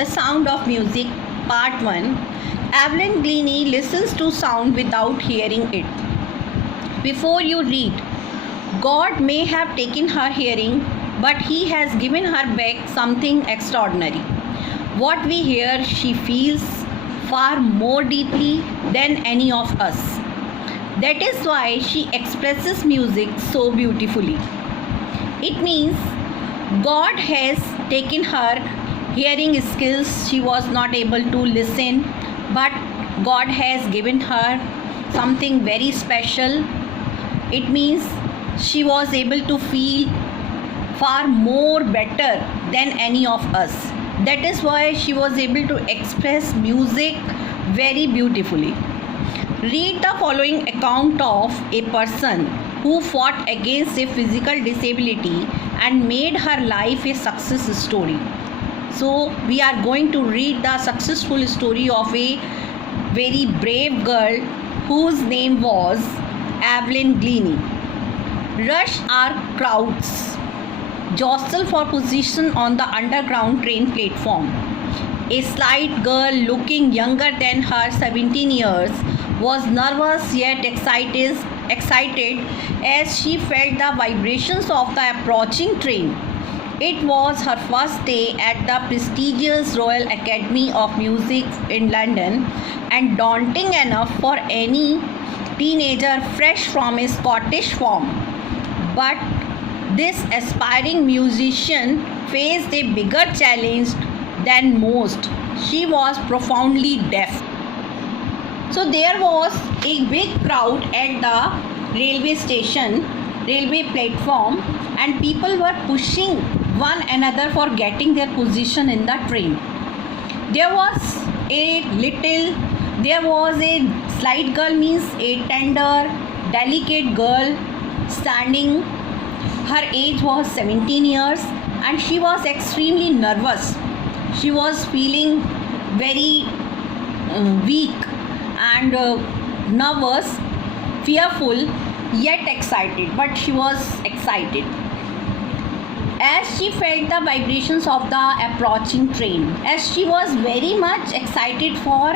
The Sound of Music, Part 1. Evelyn Glennie listens to sound without hearing it. Before you read, God may have taken her hearing, but He has given her back something extraordinary. What we hear, she feels far more deeply than any of us. That is why she expresses music so beautifully. It means God has taken her hearing skills. She was not able to listen, but God has given her something very special. It means she was able to feel far more better than any of us. That is why she was able to express music very beautifully. Read the following account of a person who fought against a physical disability and made her life a success story. So we are going to read the successful story of a very brave girl whose name was Evelyn Glennie. Rush are crowds, jostle for position on the underground train platform. A slight girl looking younger than her 17 years was nervous yet excited as she felt the vibrations of the approaching train. It was her first day at the prestigious Royal Academy of Music in London and daunting enough for any teenager fresh from a Scottish farm. But this aspiring musician faced a bigger challenge than most. She was profoundly deaf. So there was a big crowd at the railway platform, and people were pushing one another for getting their position in the train. There was a slight girl, means a tender, delicate girl standing. Her age was 17 years and she was extremely nervous. She was feeling very weak and nervous, fearful, yet excited. But she was excited as she felt the vibrations of the approaching train, as she was very much excited for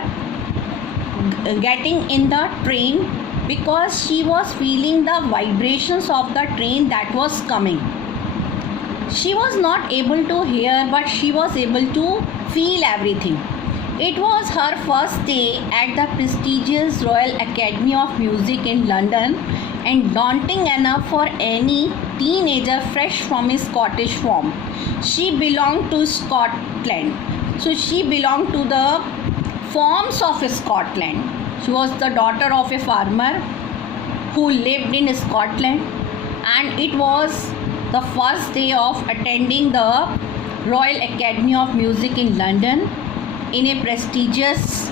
getting in the train, because she was feeling the vibrations of the train that was coming. She was not able to hear, but she was able to feel everything. It was her first day at the prestigious Royal Academy of Music in London and daunting enough for any teenager fresh from a Scottish farm. She belonged to Scotland. So she belonged to the farms of Scotland. She was the daughter of a farmer who lived in Scotland, and it was the first day of attending the Royal Academy of Music in London in a prestigious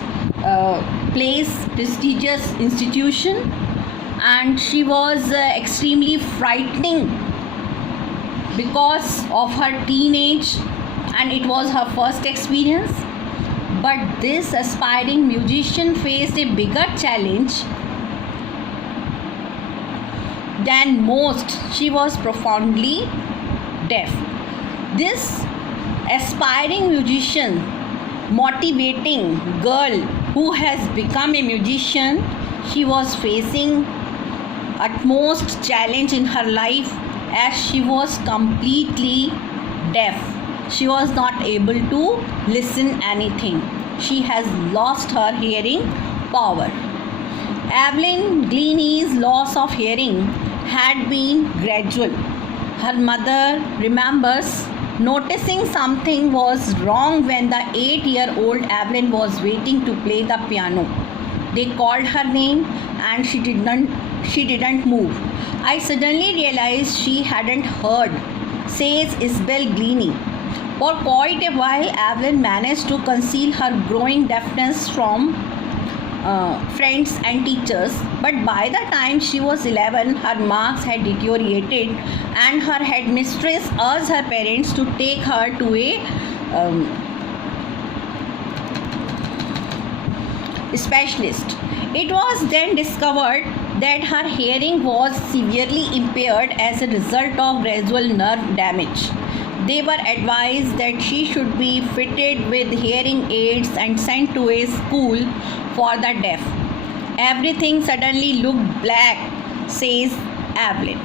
prestigious institution, and she was extremely frightening because of her teenage, and it was her first experience. But this aspiring musician faced a bigger challenge than most. She was profoundly deaf. This aspiring musician, motivating girl who has become a musician, she was facing utmost challenge in her life as she was completely deaf. She was not able to listen anything. She has lost her hearing power. Evelyn Glennie's loss of hearing had been gradual. Her mother remembers noticing something was wrong when the 8-year-old Evelyn was waiting to play the piano. They called her name and she didn't move. I suddenly realized she hadn't heard, says Isabel Glennie. For quite a while, Evelyn managed to conceal her growing deafness from friends and teachers, but by the time she was 11, her marks had deteriorated and her headmistress urged her parents to take her to a specialist. It was then discovered that her hearing was severely impaired as a result of gradual nerve damage. They were advised that she should be fitted with hearing aids and sent to a school for the deaf. Everything suddenly looked black, says Evelyn.